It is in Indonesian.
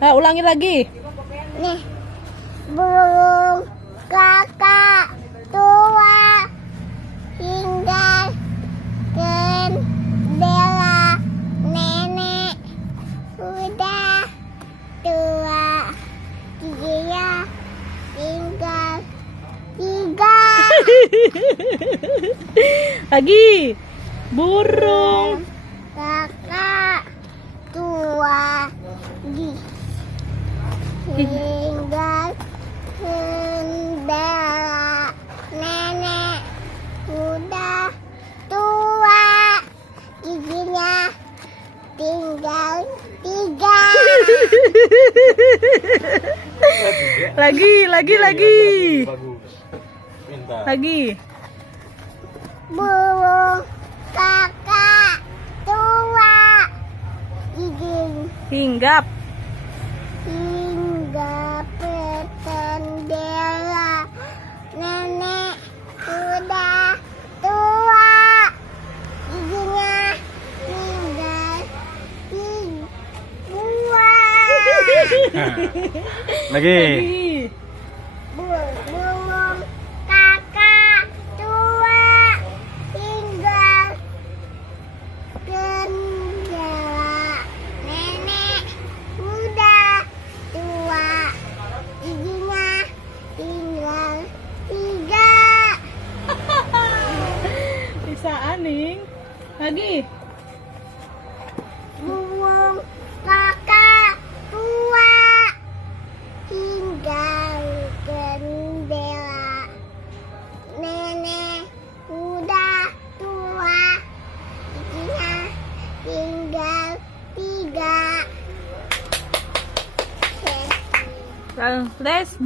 Nah, ulangi lagi. Nih, burung kakak tua tinggal jendela, nenek udah tua dia tinggal tiga. Lagi. Burung Kakak tua tinggal jendela, nenek udah tua giginya tinggal tiga. lagi. Minta. Lagi. Burung kakak tua gigi Hinggap. hingga petendela, nenek udah tua giginya tinggal dua. Lagi. Burung kakak tua tinggal jendela, nenek udah tua giginya tinggal tiga. Bisa Aning. Lagi. Burung kakak tua tinggal jendela, nenek udah tua giginya tinggal tiga. Let's